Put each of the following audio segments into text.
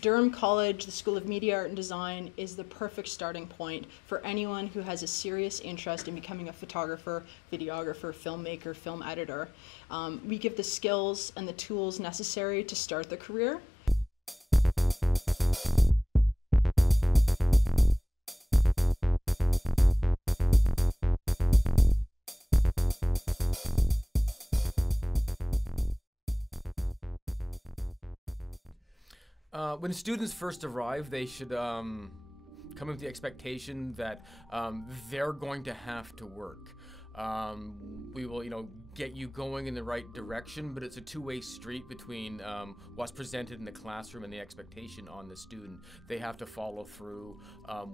Durham College, the School of Media, Art and Design, is the perfect starting point for anyone who has a serious interest in becoming a photographer, videographer, filmmaker, film editor. We give the skills and the tools necessary to start the career. When students first arrive, they should come with the expectation that they're going to have to work. We will, get you going in the right direction, but it's a two-way street between what's presented in the classroom and the expectation on the student. They have to follow through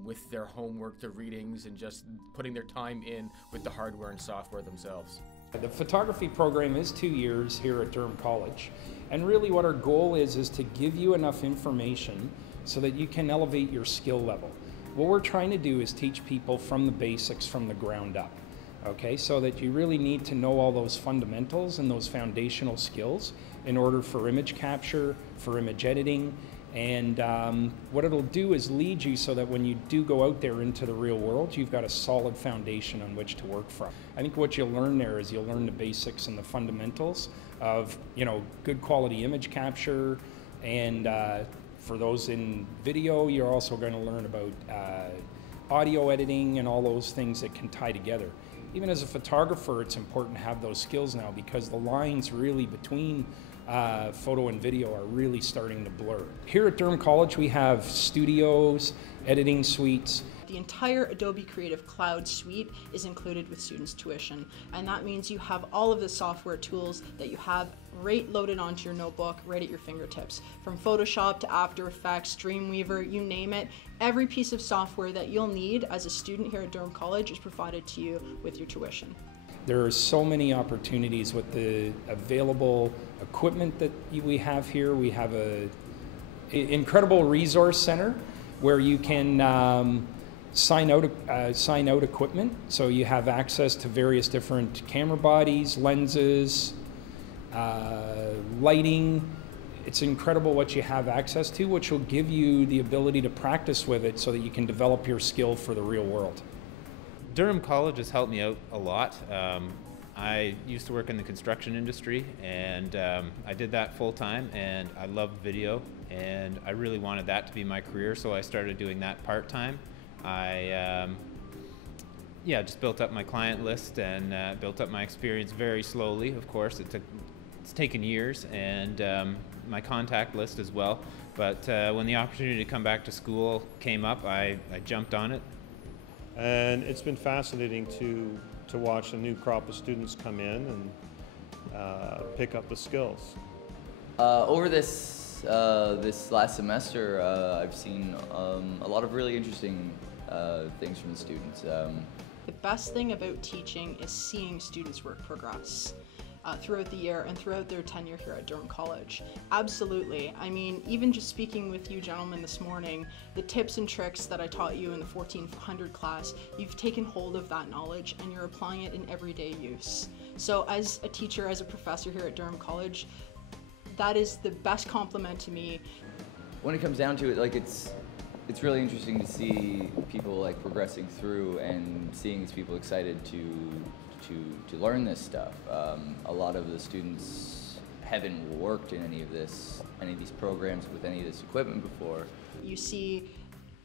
with their homework, their readings, and just putting their time in with the hardware and software themselves. The photography program is 2 years here at Durham College, and really what our goal is to give you enough information so that you can elevate your skill level. What we're trying to do is teach people from the basics, from the ground up, okay? So that you really need to know all those fundamentals and those foundational skills in order for image capture, for image editing, and what it'll do is lead you so that when you do go out there into the real world, you've got a solid foundation on which to work from. I think what you'll learn there is you'll learn the basics and the fundamentals of, good quality image capture, and for those in video, you're also going to learn about audio editing and all those things that can tie together. Even as a photographer, it's important to have those skills now because the lines really between photo and video are really starting to blur. Here at Durham College, we have studios, editing suites. The entire Adobe Creative Cloud suite is included with students' tuition, and that means you have all of the software tools that you have right loaded onto your notebook, right at your fingertips. From Photoshop to After Effects, Dreamweaver, you name it, every piece of software that you'll need as a student here at Durham College is provided to you with your tuition. There are so many opportunities with the available equipment that we have here. We have an incredible resource center where you can sign out equipment. So you have access to various different camera bodies, lenses, lighting. It's incredible what you have access to, which will give you the ability to practice with it so that you can develop your skill for the real world. Durham College has helped me out a lot. I used to work in the construction industry, and I did that full time, and I loved video, and I really wanted that to be my career, so I started doing that part time. I just built up my client list and built up my experience very slowly. Of course, it's taken years, and my contact list as well. But when the opportunity to come back to school came up, I jumped on it. And it's been fascinating to watch a new crop of students come in and pick up the skills. Over this last semester, I've seen a lot of really interesting things from the students. The best thing about teaching is seeing students' work progress throughout the year and throughout their tenure here at Durham College. Absolutely. I mean, even just speaking with you gentlemen this morning, the tips and tricks that I taught you in the 1400 class, you've taken hold of that knowledge and you're applying it in everyday use. So as a teacher, as a professor here at Durham College, that is the best compliment to me. When it comes down to it, it's really interesting to see people progressing through and seeing these people excited to learn this stuff. A lot of the students haven't worked in any of these programs with any of this equipment before. You see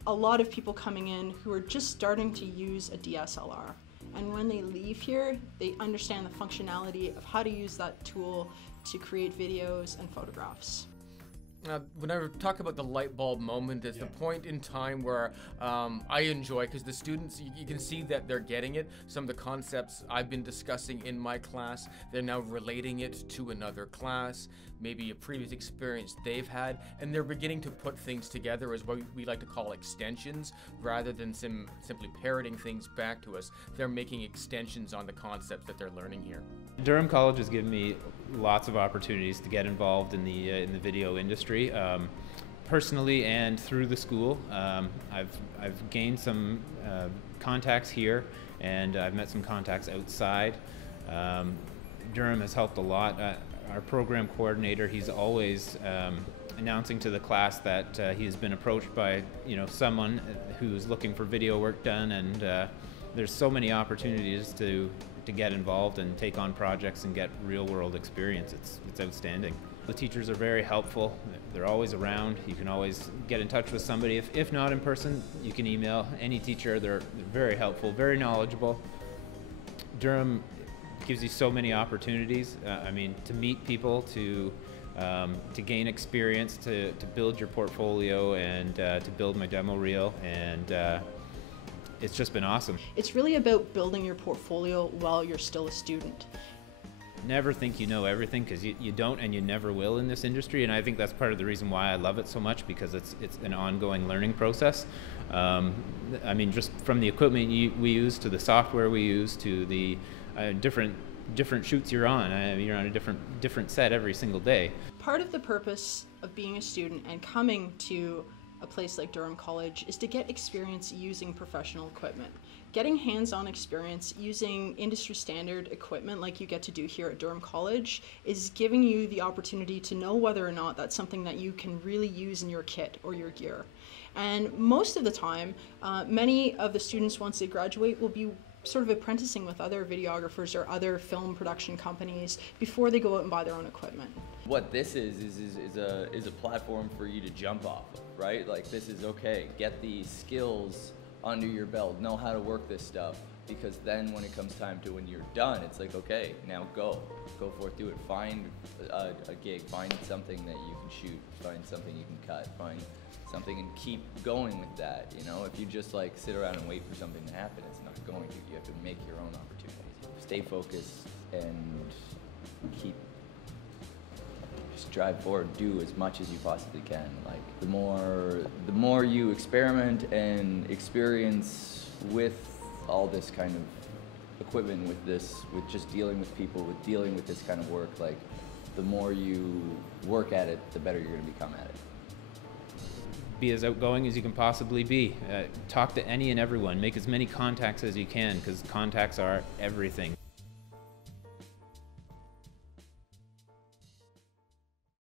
a lot of people coming in who are just starting to use a DSLR. And when they leave here, they understand the functionality of how to use that tool to create videos and photographs. When I talk about the light bulb moment, it's the point in time where I enjoy, because the students, you can see that they're getting it. Some of the concepts I've been discussing in my class, they're now relating it to another class, maybe a previous experience they've had, and they're beginning to put things together as what we like to call extensions, rather than simply parroting things back to us. They're making extensions on the concepts that they're learning here. Durham College has given me lots of opportunities to get involved in the video industry, personally and through the school. I've gained some contacts here, and I've met some contacts outside. Durham has helped a lot. Our program coordinator, he's always announcing to the class that he has been approached by someone who's looking for video work done, and there's so many opportunities to get involved and take on projects and get real-world experience. It's outstanding. The teachers are very helpful. They're always around. You can always get in touch with somebody. If not in person, you can email any teacher. They're very helpful, very knowledgeable. Durham gives you so many opportunities. I mean, to meet people, to gain experience, to build your portfolio, and to build my demo reel, and it's just been awesome. It's really about building your portfolio while you're still a student. Never think you know everything, because you don't, and you never will in this industry, and I think that's part of the reason why I love it so much, because it's an ongoing learning process. I mean, just from the equipment we use, to the software we use, to the different shoots you're on. You're on a different set every single day. Part of the purpose of being a student and coming to a place like Durham College is to get experience using professional equipment. Getting hands-on experience using industry standard equipment like you get to do here at Durham College is giving you the opportunity to know whether or not that's something that you can really use in your kit or your gear. And most of the time, many of the students, once they graduate, will be sort of apprenticing with other videographers or other film production companies before they go out and buy their own equipment. What this is a platform for you to jump off of, right? Like, this is okay, get these skills under your belt, know how to work this stuff, because then when it comes time to when you're done, it's like, okay, now go forth, do it, find a gig, find something that you can shoot, find something you can cut, find something, and keep going with that. If you just like sit around and wait for something to happen, it's not going to. You have to make your own opportunities. Stay focused and just drive forward, do as much as you possibly can. Like, the more you experiment and experience with all this kind of equipment, with just dealing with people, with dealing with this kind of work, like, the more you work at it, the better you're going to become at it. Be as outgoing as you can possibly be. Talk to any and everyone. Make as many contacts as you can, because contacts are everything.